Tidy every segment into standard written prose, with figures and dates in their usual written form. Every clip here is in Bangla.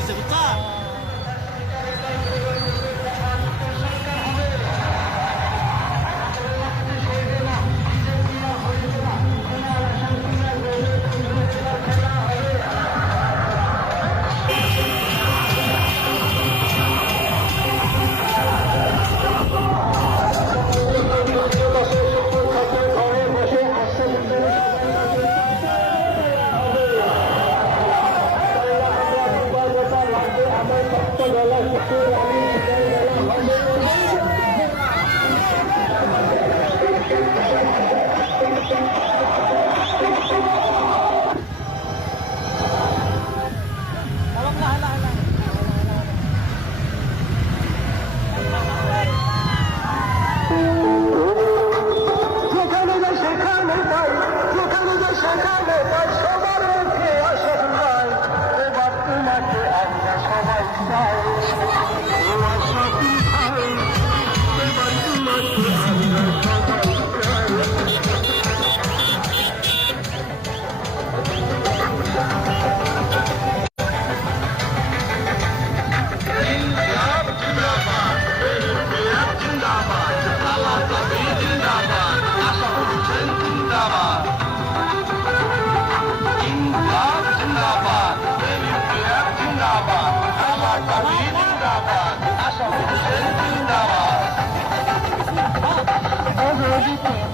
হয়েছে বুঝছা।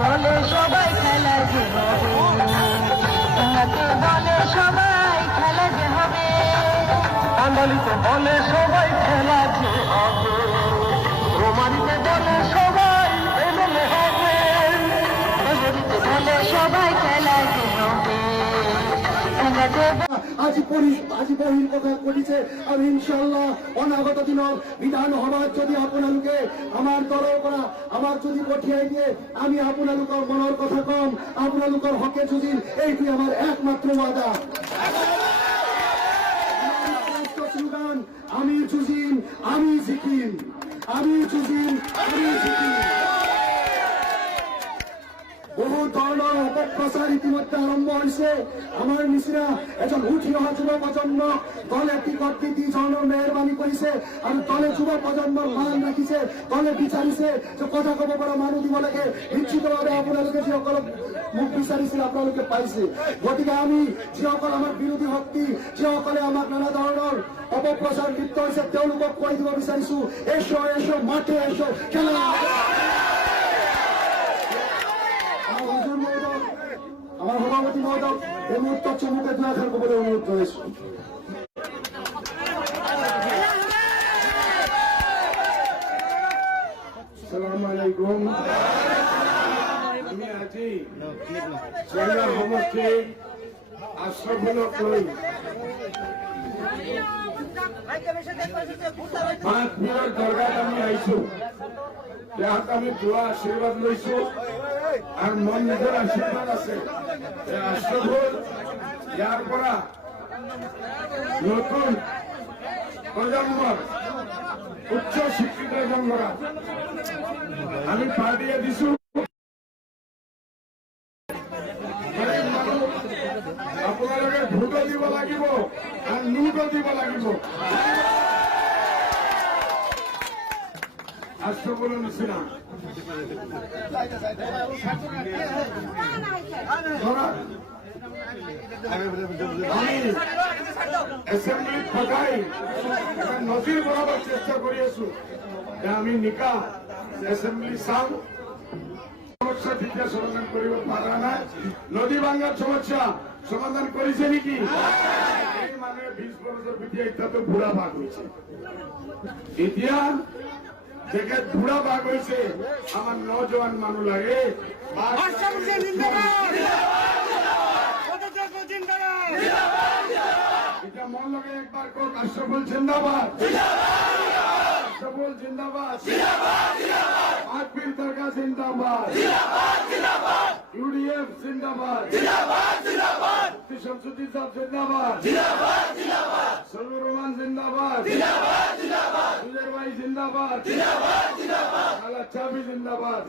বলে সবাই খেলা যে হবে, বলে সবাই খেলা যে হবে, বাঙালিতে বলে সবাই খেলা যে হবে, রোমানিতে বলে সবাই এমএলএ হবে, বাঙালিতে বলে সবাই খেলা যে হবে। আজি বহিৰ কথা কৰিছে আৰু ইনশাআল্লাহ অনাগত দিনত বিধানসভাত যদি আপোনালোকে আমাৰ দলৰ পৰা আমাক যদি পঠিয়াই দিয়ে আমি আপোনালোকৰ মনৰ কথা কম, আপোনালোকৰ হকে যুঁজিম। এইটো আমাৰ একমাত্ৰ ৱাদা। স্লোগান আমি যুঁজিম, আমি জিকিম, আমি যুঁজিম, আমি জিকিম। বহু ধৰণৰ অপপ্ৰচাৰ ইতিমধ্যে আৰম্ভ হৈছে। আমাৰ নিচিনা এজন উঠি অহা যুৱ প্ৰজন্মক দলে টিকট দি ধৰণৰ মেহৰবানী কৰিছে আৰু দলে যুৱ প্ৰজন্মৰ মান ৰাখিছে। দলে বিচাৰিছে যে কথা ক'ব পৰা মানুহ দিব লাগে। নিশ্চিতভাৱে আপোনালোকে যিসকলক মোক বিচাৰিছিল আপোনালোকে পাইছে। গতিকে আমি যিসকল আমাৰ বিৰোধী শক্তি, যিসকলে আমাক নানা ধৰণৰ অপপ্ৰচাৰ লিপ্ত হৈছে তেওঁলোকক কৈ দিব বিচাৰিছো, এসো এসো মাঠে এসো খেলা। আমার সভাপতি মহোদয় এই মুহূর্তে চমুকে দু এখান বলে অনুরোধ করেছি। আসসালামু আলাইকুম। আমি আজি চেঙ্গা সমষ্টি আশ্রফলক লৈ 5 মিনিট দৰগাত আমি আহিছো। ইয়াত আমি দোয়া আশীৰ্বাদ লৈছো আর মন নিজের আশীর্বাদ আছে। আশ্রফল ইয়ার পৰা নতুন প্রজন্মৰ উচ্চ শিক্ষিত এজন ল'ৰা আমি পাৰ্টিয়ে দিছো। আপোনালোকে ভোটো দিব লাগিব আৰু নোটো দিব লাগিব। আশ্রফলের নিচিনা এসেম্বলি সদায় নজির বরাবর চেষ্টা কৰি আছো যে আমি নিকা এসেম্বলি চাওঁ। সমস্যা ঠিকঠাক সমাধান কৰিব পৰা নাই। নদী ভাঙাৰ সমস্যা সমাধান কৰিছে নেকি? এই মানুহে 20 বছৰ পিছত এতিয়াতো বুঢ়া ভাগ হৈছে। এতিয়া জেগাত বুঢ়া ভাগ হৈছে, আমার নজওয়ান মানুষ লাগে। এটা মন লগে একবার কোক আশরাফুল জিন্দাবাদ, আশরাফুল জিন্দাবাদ, আকবর দরগা জিন্দাবাদ, ইউডিএফ জিন্দাবাদ, শামসুদ্দিন সাহেব জিন্দাবাদ, সলুর রহমান জিন্দাবাদ, সুজের ভাই জিন্দাবাদ, আলা চাবি জিন্দাবাদ।